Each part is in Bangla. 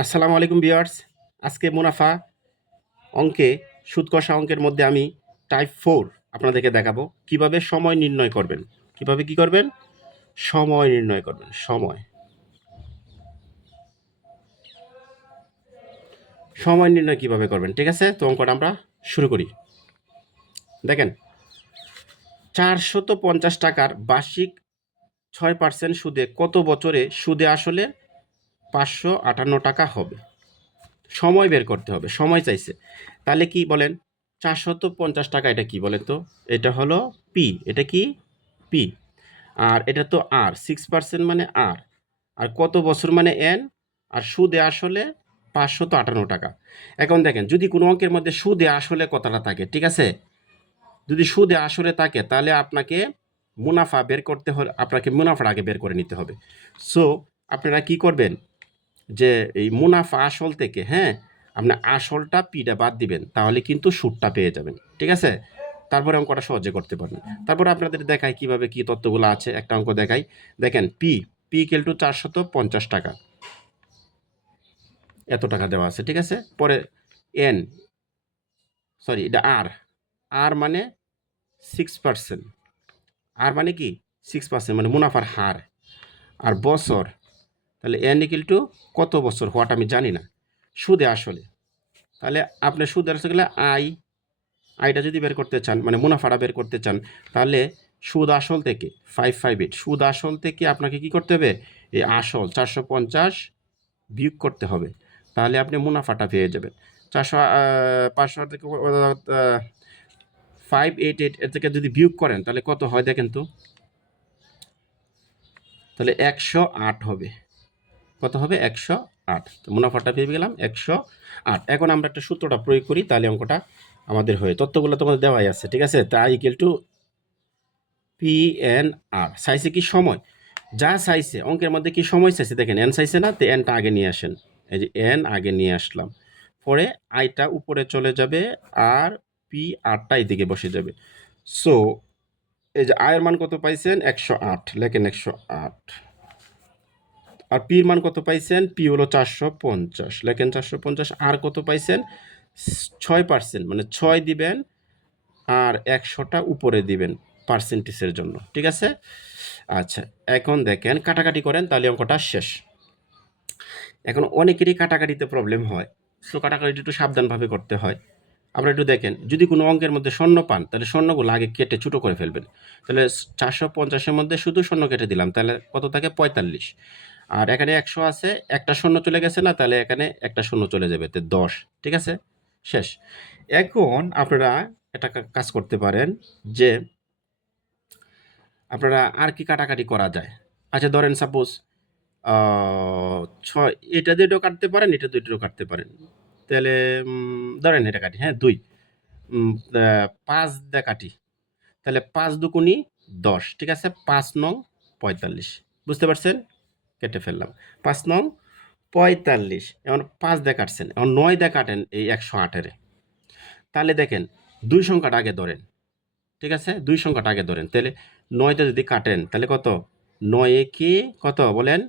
আসসালামু আলাইকুম ভিউয়ার্স। আজকে মুনাফা অঙ্কে সুদ কষা অঙ্কের মধ্যে আমি টাইপ 4 আপনাদেরকে দেখাবো কিভাবে সময় নির্ণয় করবেন। কিভাবে কি করবেন? সময় নির্ণয় করবেন। সময় নির্ণয় কিভাবে করবেন, ঠিক আছে? তো অঙ্কটা আমরা শুরু করি। দেখেন, 450 টাকার বার্ষিক 6% সুদে কত বছরে সুদে আসলে 558 টাকা হবে? সময় বের করতে হবে, সময় চাইছে। তাহলে কি বলেন? 450 টাকা, এটা কি বলেন তো? এটা হলো পি। এটা কি? পি। আর এটা তো আর, 6% মানে আর। আর কত বছর মানে এন। আর সুদে আসলে 558 টাকা। এখন দেখেন, যদি কোনো অঙ্কের মধ্যে সুদে আসলে কথাটা থাকে, ঠিক আছে? যদি সুদে আসলে থাকে তাহলে আপনাকে মুনাফা বের করতে হলে আপনাকে মুনাফার আগে বের করে নিতে হবে। সো আপনারা কি করবেন, যে এই মুনাফা আসল থেকে, হ্যাঁ, আপনি আসলটা পিটা বাদ দিবেন, তাহলে কিন্তু সুদটা পেয়ে যাবেন, ঠিক আছে? তারপরে অঙ্কটা সহজে করতে পারবেন। তারপরে আপনাদের দেখাই কিভাবে কি তথ্যগুলো আছে। একটা অঙ্ক দেখাই। দেখেন, পি পি ইকুয়াল টু 450 টাকা, এত টাকা দেওয়া আছে, ঠিক আছে? পরে এন, সরি, এটা আর। আর মানে 6%। আর মানে কি? 6% মানে মুনাফার হার। আর বছর, তাহলে এন ইকুয়াল টু কত বছর, হোয়াট আমি জানি না। সুদে আসলে, তাহলে আপনি সুদে আসলে আই, আইটা যদি বের করতে চান, মানে মুনাফাটা বের করতে চান, তাহলে সুদ আসল থেকে 558, সুদ আসল থেকে আপনাকে কি করতে হবে? এই আসল 450 বিয়োগ করতে হবে, তাহলে আপনি মুনাফাটা পেয়ে যাবেন। 500 থেকে 588 এর থেকে যদি বিয়োগ করেন তাহলে কত হয় দেখেন তো। তাহলে 108 হবে। কত হবে? 108। তো মুনাফাটা পেয়ে গেলাম 108। এখন আমরা একটা সূত্রটা প্রয়োগ করি, তাহলে অঙ্কটা আমাদের হয়ে। তথ্যগুলো তোমাদের দেওয়াই আছে, ঠিক আছে? তা equal to P N R. চাইছে কি? সময়। যা চাইছে অঙ্কের মধ্যে কি সময় চাইছে, দেখেন এন চাইছে না, তো এনটা আগে নিয়ে আসেন। এই যে এন আগে নিয়ে আসলাম, পরে আইটা উপরে চলে যাবে, আর পি আরটা এদিকে বসে যাবে। সো এই যে আয়ের মান কত পাইছেন? 108, লেখেন 108। আর পির মান কত পাইছেন? পি হলো 450, লেখেন 450। আর কত পাইছেন? 6%, মানে 6 দিবেন, আর 100টা উপরে দিবেন পার্সেন্টেজের জন্য, ঠিক আছে? আচ্ছা, এখন দেখেন কাটাকাটি করেন, তাহলে অঙ্কটা শেষ। এখন অনেকেরই কাটাকাটিতে প্রবলেম হয়, সো কাটাকাটি একটু সাবধানভাবে করতে হয়। আপনারা একটু দেখেন, যদি কোনো অঙ্কের মধ্যে শূন্য পান তাহলে শূন্যগুলো আগে কেটে ছোটো করে ফেলবেন। তাহলে 450-এর মধ্যে শুধু শূন্য কেটে দিলাম, তাহলে কত থাকে? 45। আর এখানে 100 আছে, একটা শূন্য চলে গেছে না, তাহলে এখানে একটা শূন্য চলে যাবে, তো 10, ঠিক আছে? শেষ। এখন আপনারা একটা কাজ করতে পারেন, যে আপনারা আর কি কাটাকাটি করা যায়। আচ্ছা, ধরেন সাপোজ 6, এটা দিয়েও কাটতে পারেন, এটা দুইটাও কাটতে পারেন। তাহলে ধরেন এটা কাটি, হ্যাঁ, 2, 5 দিয়ে কাটি, তাহলে 5 দুগুণী 10, ঠিক আছে? 5 নং 45, বুঝতে পারছেন? কেটে ফেললাম। 5 নং 45। এখন 5 দিয়ে কাটছেন, এখন 9 দিয়ে কাটেন এই 108-এর। তাহলে দেখেন, 2 সংখ্যাটা আগে ধরেন, ঠিক আছে? 2 সংখ্যাটা আগে ধরেন, তাহলে 9টা যদি কাটেন তাহলে কত? 9 একে কত বলেন?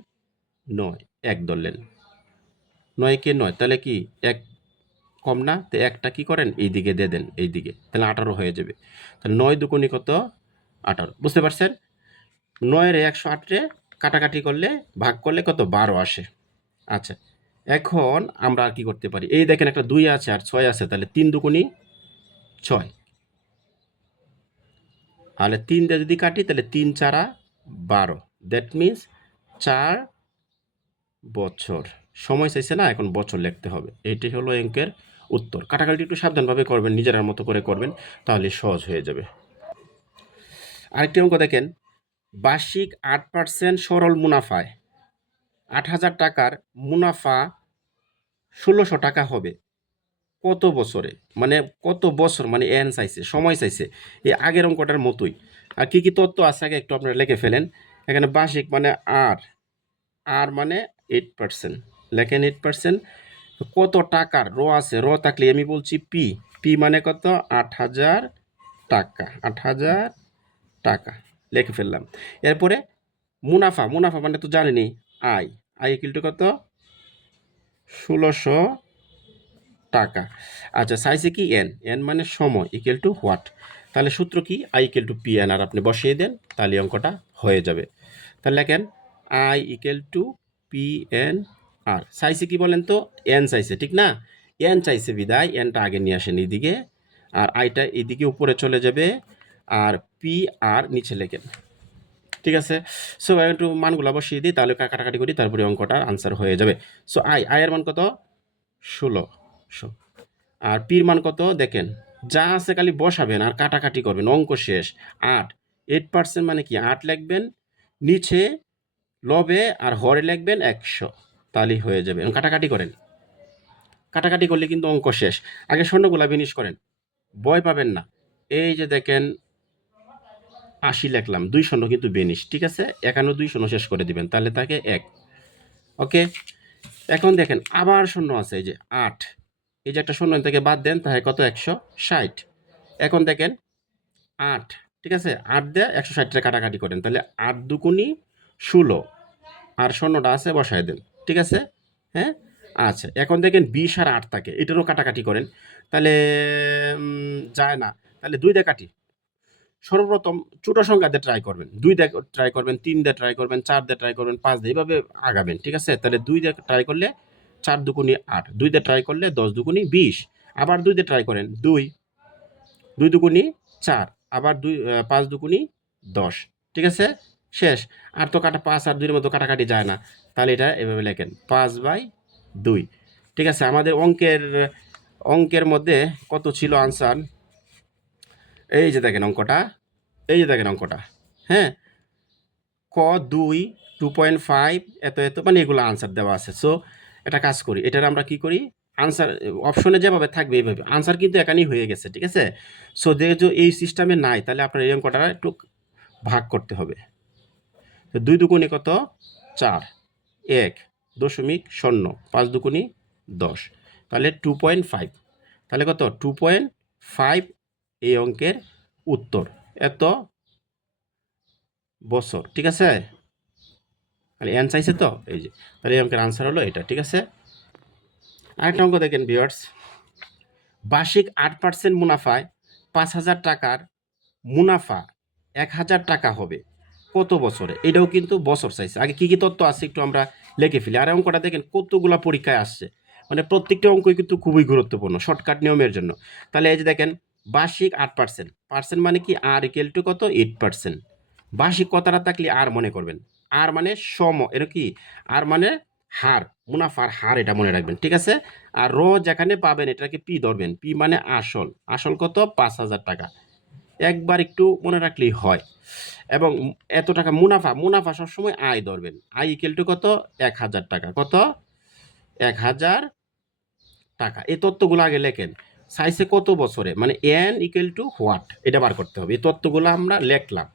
9, 1 ধরলেন। 9 একে 9, তাহলে কি 1 কম না? তো একটা কি করেন? এই দিকে দিয়ে দেন, এই দিকে, তাহলে 18 হয়ে যাবে। তাহলে 9 দুগুণী কত? 18, বুঝতে পারছেন? 9-এর 108-রে কাটাকাটি করলে, ভাগ করলে কত? 12 আসে। আচ্ছা, এখন আমরা আর কি করতে পারি? এই দেখেন, একটা 2 আছে আর 6 আছে, তাহলে 3 দুগুণী 6। তাহলে 3 দিয়ে যদি কাটি তাহলে 3 4 12, দ্যাট মিন্স 4 বছর। সময় চাইছে না, এখন বছর লিখতে হবে। এইটি হলো অঙ্কের উত্তর। কাটাকাটি একটু সাবধানভাবে করবেন, নিজের মতো করে করবেন, তাহলে সহজ হয়ে যাবে। আরেকটি অঙ্ক দেখেন, বার্ষিক 8% সরল মুনাফায় 8,000 টাকার মুনাফা 1600 টাকা হবে কত বছরে? মানে কত বছর, মানে এন চাইছে, সময় চাইছে, এই আগের অঙ্কটার মতোই। আর কি কি তথ্য আছে আগে একটু আপনারা লিখে ফেলেন। এখানে বার্ষিক মানে আর, আর মানে 8%, লেখেন 8%। কত টাকার র আছে, র থাকলে আমি বলছি পি, পি মানে কত? 8,000 টাকা, 8,000 টাকা, লিখে ফেললাম। এরপরে মুনাফা, মুনাফা মানে তো জানেনি, আই, আই ইকুয়াল টু কত? 1600 টাকা। আচ্ছা, চাইছে কি এন, এন মানে সময় ইকুয়াল টু হোয়াট, তাহলে সূত্র কি I equal to P N, আর আপনি বসিয়ে দেন তাহলে অঙ্কটা হয়ে যাবে। তাহলে লেখেন I equal to P N R. চাইছে কি বলেন তো, এন চাইছে ঠিক না, এন চাইছে বিদায় এনটা আগে নিয়ে আসেন এইদিকে, আর আইটা এইদিকে উপরে চলে যাবে, আর পি আর নিচে লেখেন। ঠিক আছে, সো একটু মানগুলো বসিয়ে দিই, তাহলে কাটাকাটি করি, তারপরে অঙ্কটার আনসার হয়ে যাবে। সো আয়ের মান কত, 1600। আর পির মান কত দেখেন, যা আছে খালি বসাবেন আর কাটাকাটি করবেন, অঙ্ক শেষ। 8, 8% মানে কি 8 লিখবেন, নিচে লবে আর হরে লিখবেন 100, তাহলেই হয়ে যাবে। কাটাকাটি করেন, কাটাকাটি করলে কিন্তু অঙ্ক শেষ। আগে শূন্যগুলা বিনিশ করেন, ভয় পাবেন না। এই যে দেখেন 80 লিখলাম, 2 শূন্য কিন্তু বেনিশ, ঠিক আছে, 51 শূন্য শেষ করে দিবেন, তাহলে তাকে 1। ওকে, এখন দেখেন আবার শূন্য আছে, এই যে 8, এই যে একটা শূন্য থেকে বাদ দেন, তাহলে কত 160। এখন দেখেন 8, ঠিক আছে, 8 দিয়ে 160 কাটাকাটি করেন, তাহলে 8 দুগুণী 16, আর শূন্যটা আছে বসায় দেন, ঠিক আছে। হ্যাঁ, আচ্ছা, এখন দেখেন 20 আর 8 থাকে, এটারও কাটাকাটি করেন, তাহলে যায় না, তাহলে 2 দিয়ে কাটি। সর্বপ্রথম ছোট সংখ্যা দিয়ে ট্রাই করবেন, 2 দিয়ে ট্রাই করবেন, 3 দিয়ে ট্রাই করবেন, 4 দিয়ে ট্রাই করবেন, 5 দিয়ে, এইভাবে আগাবেন, ঠিক আছে। তাহলে 2 দিয়ে ট্রাই করলে 4 দুগুণী 8, 2 দিয়ে ট্রাই করলে 10 দুগুণী 20, আবার 2 দিয়ে ট্রাই করেন, 2 দুগুণী 4, আবার 5 দুগুণী 10, ঠিক আছে, শেষ। আর তো কাটা 5 আর 2 এর মধ্যে কাটাকাটি যায় না, তাহলে এটা এভাবে লেখেন 5/2। ঠিক আছে, আমাদের অঙ্কের মধ্যে কত ছিল আনসার, এই যে দেখেন অঙ্কটা, এই যে দেখেন অঙ্কটা, হ্যাঁ, ক 2, 2.5 এত এত, মানে এগুলো আনসার দেওয়া আছে। সো এটা কাজ করি, এটার আমরা কি করি, আনসার অপশনে যেভাবে থাকবে এইভাবে, আনসার কিন্তু এখানেই হয়ে গেছে, ঠিক আছে। সো যেহেতু এই সিস্টেমে নাই, তাহলে আপনার এই অঙ্কটা একটু ভাগ করতে হবে। তো 2 দুগুণে কত 4, 1.0, 5 দুগুণে 10, তাহলে 2.5, তাহলে কত 2.5 এই অঙ্কের উত্তর, এত বছর, ঠিক আছে। তাহলে এন চাইছে তো, এই যে, তাহলে এই অঙ্কের আনসার হলো এটা, ঠিক আছে। আরেকটা অঙ্ক দেখেন ভিউয়ার্স, বার্ষিক 8% মুনাফায় 5,000 টাকার মুনাফা 1,000 টাকা হবে কত বছরে, এটাও কিন্তু বছর চাইছে। আগে কি কি তথ্য আছে একটু আমরা লিখে ফেলি। আর অঙ্কটা দেখেন কতগুলা পরীক্ষায় আসছে, মানে প্রত্যেকটা অঙ্কই কিন্তু খুবই গুরুত্বপূর্ণ শর্টকাট নিয়মের জন্য। তাহলে এই যে দেখেন বার্ষিক 8%, পার্সেন্ট মানে কি আর ইকুয়াল টু কত 8%। বার্ষিক কথাটা থাকলে আর মনে করবেন, আর মানে এটা কি, আর মানে হার, মুনাফার হার, এটা মনে রাখবেন, ঠিক আছে। আর যেখানে পাবেন এটাকে পি ধরবেন, পি মানে আসল, আসল কত 5,000 টাকা, একবার একটু মনে রাখলেই হয়। এবং এত টাকা মুনাফা, মুনাফা সবসময় আয় ধরবেন, আই ইকুয়াল টু কত 1,000 টাকা, কত 1,000 টাকা। এই তথ্যগুলো আগে লেখেন, চাইছে কত বছরে, মানে এন ইকুয়াল টু হোয়াট, এটা বার করতে হবে। এই তথ্যগুলো আমরা লিখলাম,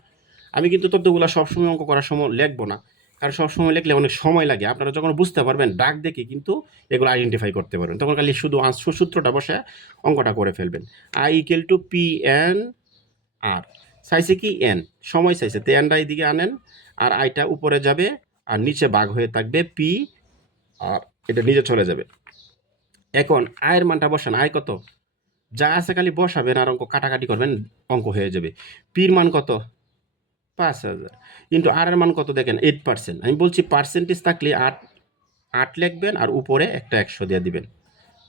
আমি কিন্তু তথ্যগুলো সবসময় অঙ্ক করার সময় লিখবো না, কারণ সবসময় লিখলে অনেক সময় লাগে। আপনারা যখন বুঝতে পারবেন ডাক দেখে কিন্তু এগুলো আইডেন্টিফাই করতে পারবেন, তখন খালি শুধু সূত্রটা বসে অঙ্কটা করে ফেলবেন। I equal to P N R, চাইছে কি এন, সময় চাইছে, তো এনটা এইদিকে আনেন, আর আইটা উপরে যাবে, আর নিচে ভাগ হয়ে থাকবে পি, আর এটা নিচে চলে যাবে। এখন আয়ের মানটা বসান, আয় কত, যা আছে খালি বসাবেন আর অঙ্ক কাটাকাটি করবেন, অঙ্ক হয়ে যাবে। পির মান কত 5,000, কিন্তু আর এর মান কত দেখেন 8%। আমি বলছি পার্সেন্টেজ থাকলে 8 লিখবেন আর উপরে একটা 100 দিয়ে দিবেন,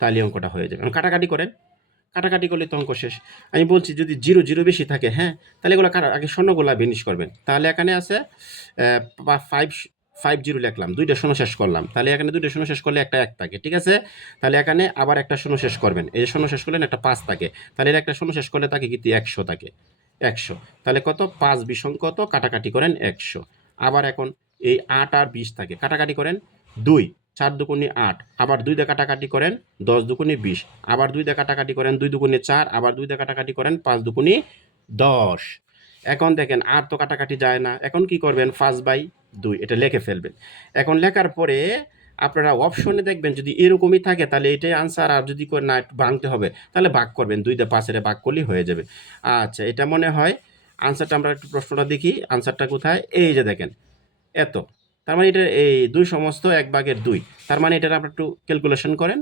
তাহলে অঙ্কটা হয়ে যাবে। কাটাকাটি করেন, কাটাকাটি করলে তো অঙ্ক শেষ। আমি বলছি যদি 0 বেশি থাকে, হ্যাঁ, তাহলে এগুলো আগে শূন্যগুলা বিনিশ করবেন। তাহলে এখানে আছে 550 লিখলাম, 2টা শূন্য শেষ করলাম, তাহলে এখানে 2টা শূন্য শেষ করলে একটা 1 থাকে, ঠিক আছে। তাহলে এখানে আবার একটা শূন্য শেষ করবেন, এই যে শূন্য শেষ করলেন একটা 5 থাকে, তাহলে একটা শূন্য শেষ করলে তাকে কিন্তু 100 থাকে, 100, তাহলে কত 5 20 কত, কাটাকাটি করেন 100। আবার এখন এই 8 আর 20 থাকে, কাটাকাটি করেন 2, 4 দুগুণে 8, আবার 2 দিয়ে কাটাকাটি করেন 10 দুগুণে 20, আবার 2 দিয়ে কাটাকাটি করেন 2 দুগুণে 4, আবার 2 দিয়ে কাটাকাটি করেন 5 দুগুণে 10। এখন দেখেন আর তো কাটাকাটি যায় না, এখন কি করবেন 5/2 এটা লিখে ফেলবেন। এখন লেখার পরে আপনারা অপশনে দেখবেন যদি এরকমই থাকে তাহলে এটাই আনসার, আর যদি না একটু ভাঙতে হবে তাহলে ভাগ করবেন, 2 দিয়ে 5 এর ভাগ করলেই হয়ে যাবে। আচ্ছা, এটা মনে হয় আনসারটা, আমরা একটু প্রশ্নটা দেখি আনসারটা কোথায়, এই যে দেখেন এত, তার মানে এটা এই 2 সমস্ত 1/2, তার মানে এটার আপনি একটু ক্যালকুলেশন করেন।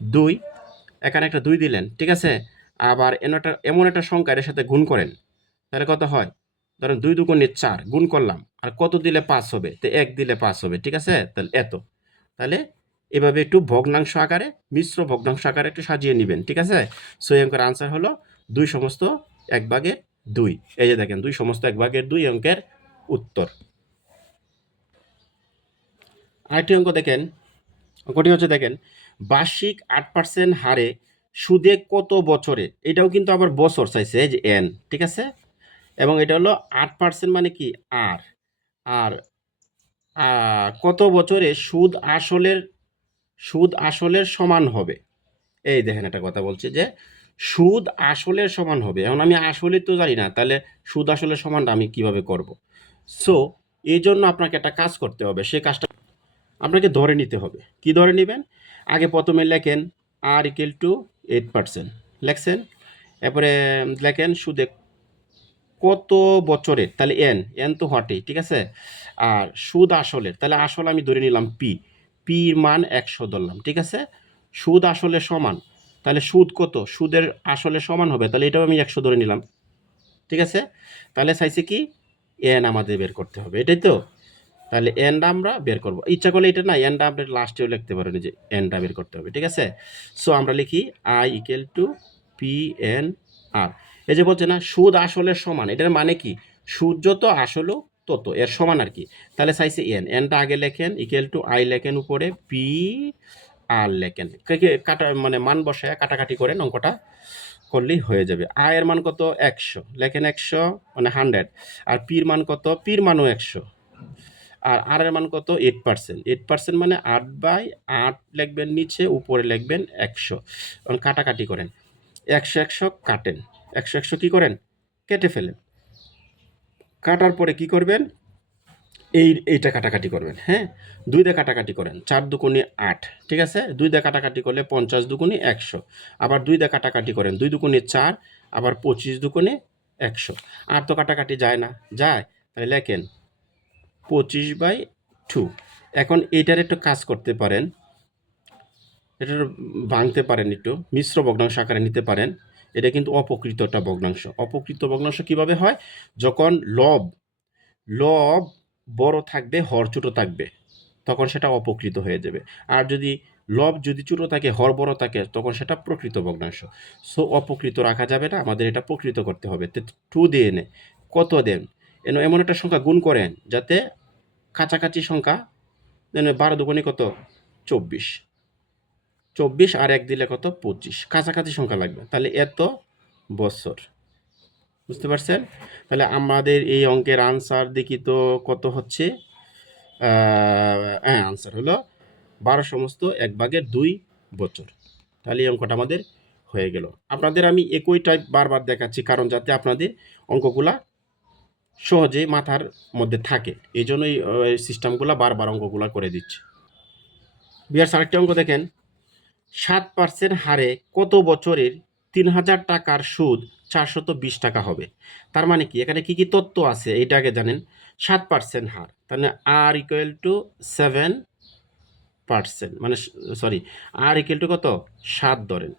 2, এখানে একটা 2 দিলেন, ঠিক আছে? আবার এমন একটা সংখ্যা এর সাথে গুণ করেন, তাহলে কত হয়? ধরেন 2 দুগুণে 4 গুণ করলাম, আর কত দিলে 5 হবে? তো 1 দিলে 5 হবে, ঠিক আছে? তাহলে এত। তাহলে এভাবে একটু ভগ্নাংশ আকারে, মিশ্র ভগ্নাংশ আকারে একটু সাজিয়ে নিবেন, ঠিক আছে? সো এই অঙ্কের আনসার হলো 2 সমস্ত 1/2। এই যে দেখেন 2 সমস্ত 1/2 অঙ্কের উত্তর। আরেকটি অঙ্ক দেখেন, অঙ্কটি হচ্ছে দেখেন, বার্ষিক 8% হারে সুদে কত বছরে, এটাও কিন্তু আবার বছর চাইছে, এই যে এন, ঠিক আছে? এবং এটা হলো 8% মানে কি আর, আর কত বছরে সুদ আসলের সমান হবে। এই দেখেন একটা কথা বলছি যে সুদ আসলের সমান হবে। এখন আমি আসলে তো জানি না, তাহলে সুদ আসলের সমানটা আমি কিভাবে করব? সো এই জন্য আপনাকে একটা কাজ করতে হবে, সে কাজটা আপনাকে ধরে নিতে হবে। কি ধরে নেবেন? আগে প্রথমে লেখেন R = 8%, লেখছেন। এরপরে লেখেন সুদে কত বছরের, তাহলে এন তো হটেই, ঠিক আছে? আর সুদ আসলের, তাহলে আসল আমি ধরে নিলাম পির মান 100 ধরলাম, ঠিক আছে? সুদ আসলে সমান, তাহলে সুদ কত? সুদের আসলে সমান হবে, তাহলে এটাও আমি 100 ধরে নিলাম, ঠিক আছে? তাহলে চাইছে কি এন আমাদের বের করতে হবে, এটাই তো। তাহলে এনটা আমরা বের করবো, ইচ্ছা করলে এটা না এনটা আমরা লাস্টেও লিখতে পারেন, যে এনটা বের করতে হবে, ঠিক আছে? সো আমরা লিখি I = PN R। এই যে বলছে না সুদ আসলের সমান, এটার মানে কি সুদ যত আসলও তত এর সমান আর কি। তাহলে চাইছে এনটা আগে লেখেন, = I লেখেন, উপরে PR লেখেন, কাটা মানে মান বসায় কাটাকাটি করেন, অঙ্কটা করলেই হয়ে যাবে। এর মান কত? 100 লেখেন, 100 মানে 100। আর পির মান কত? পির মানও 100। আর এর মান কত? 8%। মানে 8/8 লিখবেন নিচে, উপরে লিখবেন 100। এখন কাটাকাটি করেন, 100 কাটেন, 100 কি করেন? কেটে ফেলেন। কাটার পরে কি করবেন? এইটা কাটাকাটি করবেন, হ্যাঁ? 2 দিয়ে কাটাকাটি করেন, 4 দুগুণে 8, ঠিক আছে? 2 দিয়ে কাটাকাটি করলে 50 দুগুণে 100। আবার 2 দিয়ে কাটাকাটি করেন, 2 দুগুণে 4, আবার 25 দুগুণে 100। আর তো কাটাকাটি যায় না, যায়? তাহলে লেখেন 25/2। এখন এইটার একটু কাজ করতে পারেন, এটা ভাঙতে পারেন, একটু মিশ্র ভগ্নাংশ আকারে নিতে পারেন। এটা কিন্তু অপকৃত একটা ভগ্নাংশ। অপকৃত ভগ্নাংশ কিভাবে হয়? যখন লব লব বড় থাকবে, হর ছোট থাকবে, তখন সেটা অপকৃত হয়ে যাবে। আর লব যদি ছোট থাকে, হর বড় থাকে, তখন সেটা প্রকৃত ভগ্নাংশ। সো অপকৃত রাখা যাবে না, আমাদের এটা প্রকৃত করতে হবে। 2 দিয়ে এনে কত দেন? এমন একটা সংখ্যা গুণ করেন যাতে কাছাকাছি সংখ্যা, 12 দুগুণে কত? 24। 24 আর 1 দিলে কত? 25। কাছাকাছি সংখ্যা লাগবে, তাহলে এত বছর। বুঝতে পারছেন? তাহলে আমাদের এই অঙ্কের আনসার দেখি তো কত হচ্ছে। হ্যাঁ, আনসার হলো 12/2 বছর। তাহলে এই অঙ্কটা আমাদের হয়ে গেল। আপনাদের আমি একই টাইপ বারবার দেখাচ্ছি, কারণ যাতে আপনাদের অঙ্কগুলা সহজে মাথার মধ্যে থাকে, এই জন্যই সিস্টেমগুলা বারবার অঙ্কগুলা করে দিচ্ছে। বিয়ার্স, আরেকটা অঙ্ক দেখেন, 7% হারে কত বছরের 3000 টাকার সুদ 420 টাকা হবে? তার মানে কি, এখানে কি কি তথ্য আছে এইটা আগে জানেন। 7% হার, তাহলে R = 7%, মানে সরি, R = কত? 7 ধরেন।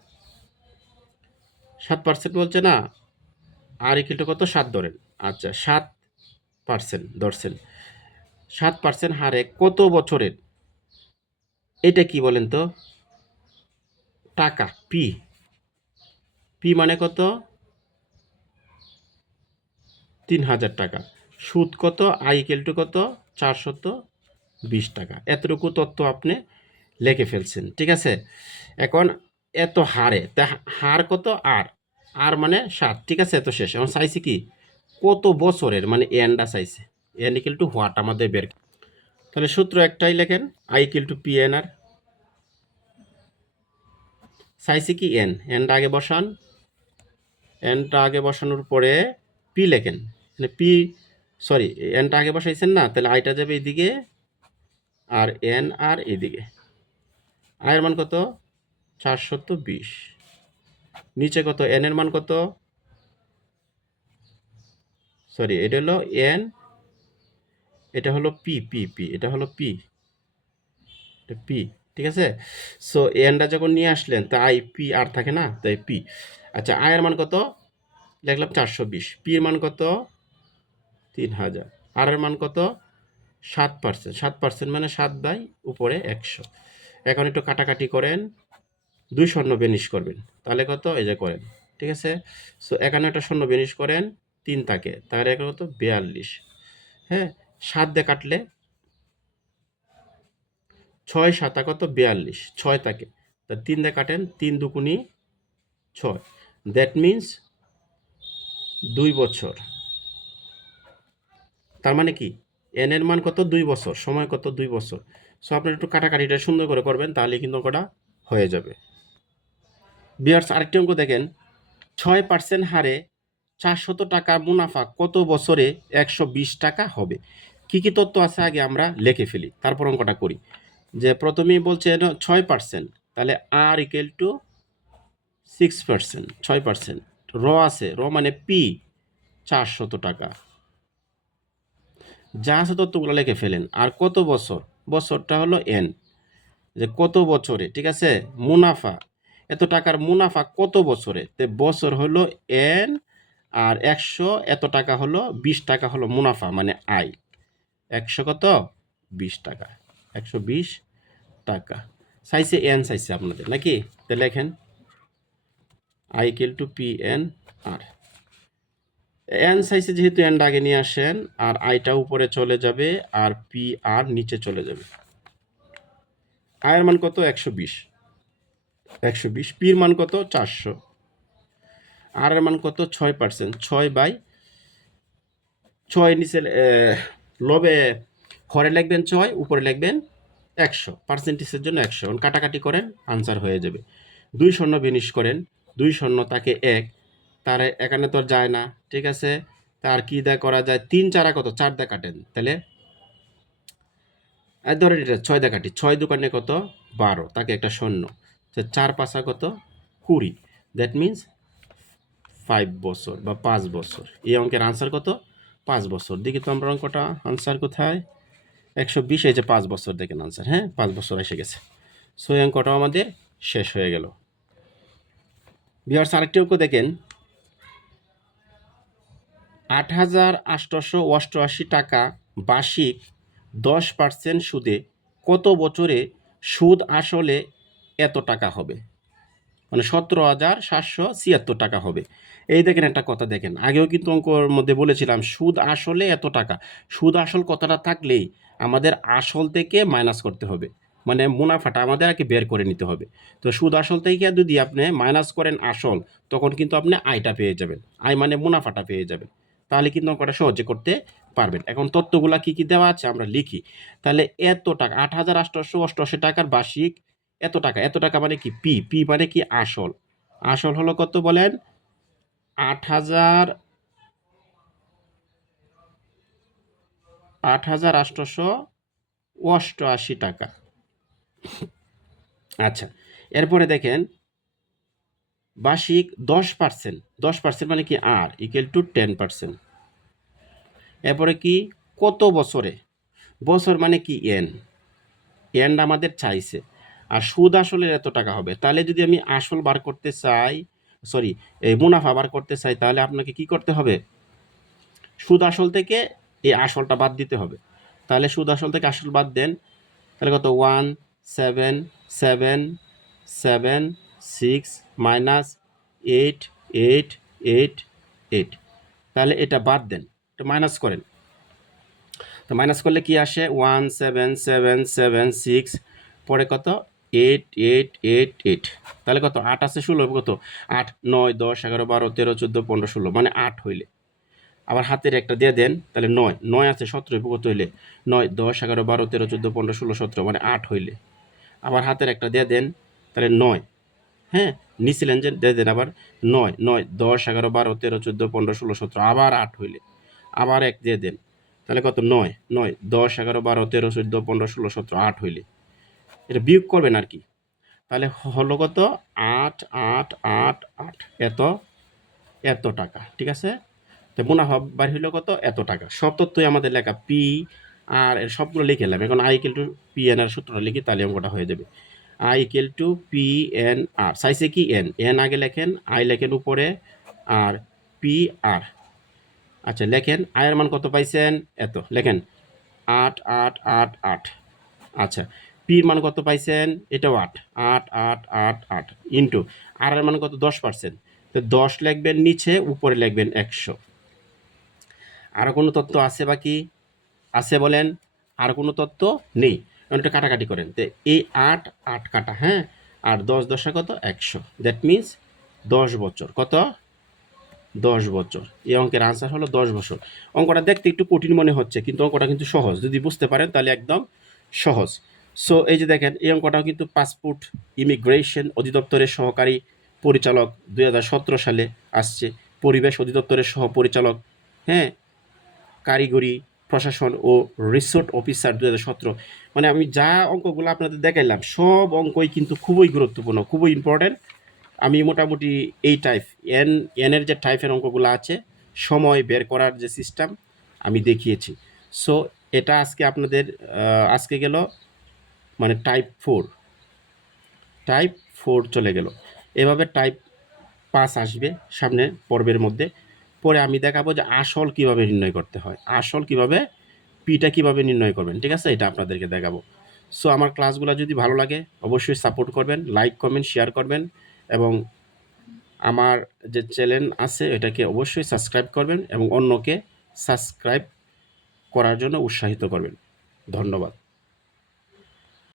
7% বলছে না, R = কত? 7 ধরেন। আচ্ছা, 7% ধরছেন। 7% হারে কত বছরের, এটা কি বলেন তো? টাকা, পি মানে কত? 3000 টাকা। সুদ কত? I = কত? 420 টাকা। এতটুকু তথ্য আপনি লিখে ফেলছেন, ঠিক আছে? এখন এত হারে, তা হার কত? আর মানে 7, ঠিক আছে? এত শেষ। এখন চাইছি কি কত বছরের, মানে এনটা চাইছে। N = হোয়াট আমাদের বের। তাহলে সূত্র একটাই লেখেন, I = PNR। চাইছি কি এনটা আগে বসান, এনটা আগে বসানোর পরে পি লেখেন, মানে সরি, এনটা আগে বসাইছেন না, তাহলে আইটা যাবে এদিকে, আর আর এদিকে। আয়ের মান কত? 420। নিচে কত? এন এর মান কত? সরি, এটা হলো এটা হলো পি পি পি, এটা হলো পি, এটা পি, ঠিক আছে। সো এনটা যখন নিয়ে আসলেন তাই পি আর থাকে না, তাই পি। আচ্ছা, আয়ের মান কত লিখলাম 420, পি এর মান কত 3000, আর এর মান কত 7%, 7% মানে 7 বাই উপরে 100। এখন একটু কাটাকাটি করেন, 2 শূন্য বেনিশ করবেন, তাহলে কত এই যে করেন, ঠিক আছে। সো এখানে একটা শূন্য বেনিশ করেন, 3 থাকে, তাহলে এখন কত 42, হ্যাঁ। 7 দিয়ে কাটলে 6 7 কত 42, 6 থাকে, তা 3 দিয়ে কাটেন, 3 দুগুণি 6, দ্যাট মিন্স 2 বছর। তার মানে কি এন এর মান কত 2 বছর, সময় কত 2 বছর। সো আপনারা একটু কাটাকাটিটা সুন্দর করে করবেন, তাহলে কিন্তু অঙ্কটা হয়ে যাবে। বিয়ার্স, আরেকটি অঙ্ক দেখেন, 6% হারে 400 টাকা মুনাফা কত বছরে 120 টাকা হবে। কি কি তথ্য আছে আগে আমরা লিখে ফেলি, তারপর অঙ্কটা করি। যে প্রথমেই বলছে 6%, তাহলে আর ইকুয়াল টু 6%, 6%। র আছে, র মানে পি 400 টাকা, যা আছে তথ্যগুলো লিখে ফেলেন। আর কত বছর, বছরটা হলো এন, যে কত বছরে, ঠিক আছে। মুনাফা, এত টাকার মুনাফা কত বছরে, তে বছর হলো এন, আর 100 এত টাকা হলো 20 টাকা হলো মুনাফা মানে আই। 100 কত 20 টাকা, 120 টাকা। চাইছে এন, চাইছে আপনাদের নাকি, তে লেখেন I equal to P N R. N চাইছে যেহেতু এনটা আগে নিয়ে আসেন, আর আইটা উপরে চলে যাবে, আর পি আর নিচে চলে যাবে। আয়ের মান কত 120, 120, পির মান কত 400, আর এর মান কত 6%, 6/6, নিচে লবে হরে লিখবেন 6, উপরে লিখবেন 100, পার্সেন্টেজের জন্য 100। কাটাকাটি করেন, আনসার হয়ে যাবে। 2 শূন্য বিনিশ করেন, 2 শূন্য তাকে 1, তার এখানে তো আর যায় না, ঠিক আছে। তার কি দা করা যায়, 3 4 কত 4 দা কাটেন, তাহলে ধরেন এটা 6 দা কাটি, 6 দোকানে কত 12, তাকে একটা শূন্য, 4 5 কত 20, দ্যাট মিন্স 5 বছর বা 5 বছর। এই অঙ্কের আনসার কত 5 বছর। দেখি তো আমরা অঙ্কটা আনসার কোথায়, 120, এই যে 5 বছর দেখেন আনসার, হ্যাঁ 5 বছর এসে গেছে। সো এই অঙ্কটাও আমাদের শেষ হয়ে গেল। ভিউয়ার্স, আরেকটি অঙ্ক দেখেন, 8,888 টাকা বার্ষিক 10% সুদে কত বছরে সুদ আসলে এত টাকা হবে, মানে 17,776 টাকা হবে। এই দেখেন একটা কথা দেখেন, আগেও কিন্তু অঙ্কর মধ্যে বলেছিলাম সুদ আসলে এত টাকা। সুদ আসল কথাটা থাকলেই আমাদের আসল থেকে মাইনাস করতে হবে, মানে মুনাফাটা আমাদের আগে বের করে নিতে হবে। তো সুদ আসল থেকে যদি আপনি মাইনাস করেন আসল, তখন কিন্তু আপনি আয়টা পেয়ে যাবেন, আয় মানে মুনাফাটা পেয়ে যাবেন। তাহলে কিন্তু অঙ্কটা সহজে করতে পারবেন। এখন তথ্যগুলা কি কি দেওয়া আছে আমরা লিখি। তাহলে এত টাকা 8,888 টাকার বার্ষিক এত টাকা, এত টাকা মানে কি পি, পি মানে কি আসল। আসল হলো কত বলেন 8,888 টাকা। আচ্ছা, এরপরে দেখেন বার্ষিক 10%, 10% মানে কি আর ইকুয়াল টু 10%। এরপরে কি কত বছরে, বছর মানে কি এন, এন আমাদের চাইছে। আর সুদ আসলের এত টাকা হবে, তাহলে যদি আমি আসল বার করতে চাই, সরি এই মুনাফা বার করতে চাই, তাহলে আপনাকে কি করতে হবে, সুদ আসল থেকে এই আসলটা বাদ দিতে হবে। তাহলে সুদ আসল থেকে আসল বাদ দেন, তাহলে কত 17776 মাইনাস 8888, তাহলে এটা বাদ দেন, এটা মাইনাস করেন। তো মাইনাস করলে কি আসে 17776, পরে কত 8888, তাহলে কত 8 আছে 16, কত 8 9 10 11 12 13 14 15 16, মানে 8 হইলে। আবার হাতের একটা দিয়ে দেন, তাহলে 9 9 আছে 17, কত হইলে 9 10 11 12 13 14 15 16 17, মানে 8 হইলে। আবার হাতের একটা দিয়ে দেন, তাহলে 9, হ্যাঁ নিছিলেন যে দিয়ে দেন আবার 9 9 10 11 12 13 14 15 16 17, আবার 8 হইলে। আবার এক দিয়ে দেন, তাহলে কত 9 9 10 11 12 13 14 15 16 17, 8 হইলে। এটা বিয়োগ করবেন আর কি, তাহলে হলো কত 8 8 8 8, এত এত টাকা, ঠিক আছে। তো মুনাফা বাইর হইলো কত এত টাকা। সব তথ্যই আমাদের লেখা, পি আর এর সবগুলো লিখে এলাম। এখন I equal to P N R সূত্রটা লিখি, তাহলে অঙ্কটা হয়ে যাবে। I equal to P N R, চাইছে কি এন, এন আগে লেখেন, আই লেখেন উপরে, আর পি আর। আচ্ছা লেখেন, আয়ের মান কত পাইছেন, এত লেখেন 8 8 8 8। আচ্ছা পির মান কত পাইছেন, এটাও 8 8 8 8 8 ইন্টু আর এর মান কত 10%, তো 10 লিখবেন নিচে, উপরে লিখবেন 100। আরও কোনো তথ্য আছে বাকি, আছে বলেন, আর কোনো তথ্য নেই, এটা কাটাকাটি করেন, তো এই 8 8 কাটা, হ্যাঁ, আর 10 10 কত 100, দ্যাট মিনস 10 বছর। কত, 10 বছর। এই অঙ্কের আনসার হলো 10 বছর। অঙ্কটা দেখতে একটু কঠিন মনে হচ্ছে, কিন্তু অঙ্কটা কিন্তু সহজ, যদি বুঝতে পারেন তাহলে একদম সহজ। সো এই যে দেখেন, এই অঙ্কটাও কিন্তু পাসপোর্ট ইমিগ্রেশন অধিদপ্তরের সহকারী পরিচালক 2017 সালে আসছে, পরিবেশ অধিদপ্তরের সহ পরিচালক, হ্যাঁ, কারিগরি প্রশাসন ও রিসোর্ট অফিসার 2017। মানে আমি যা অঙ্কগুলো আপনাদের দেখাইলাম, সব অঙ্কই কিন্তু খুবই গুরুত্বপূর্ণ, খুবই ইম্পর্টেন্ট। আমি মোটামুটি এই টাইপ এনের যে টাইপের অঙ্কগুলো আছে, সময় বের করার যে সিস্টেম আমি দেখিয়েছি। সো এটা আজকে আপনাদের আজকে গেল মানে টাইপ 4 চলে গেল। এভাবে টাইপ 5 আসবে সামনে পর্বের মধ্যে। পরে আমি দেখাবো যে আসল কিভাবে নির্ণয় করতে হয়, আসল কিভাবে, পিটা কিভাবে নির্ণয় করবেন, ঠিক আছে, এটা আপনাদেরকে দেখাবো। সো আমার ক্লাসগুলো যদি ভালো লাগে অবশ্যই সাপোর্ট করবেন, লাইক কমেন্ট শেয়ার করবেন, এবং আমার যে চ্যানেল আছে এটাকে অবশ্যই সাবস্ক্রাইব করবেন এবং অন্যকে সাবস্ক্রাইব করার জন্য উৎসাহিত করবেন। ধন্যবাদ।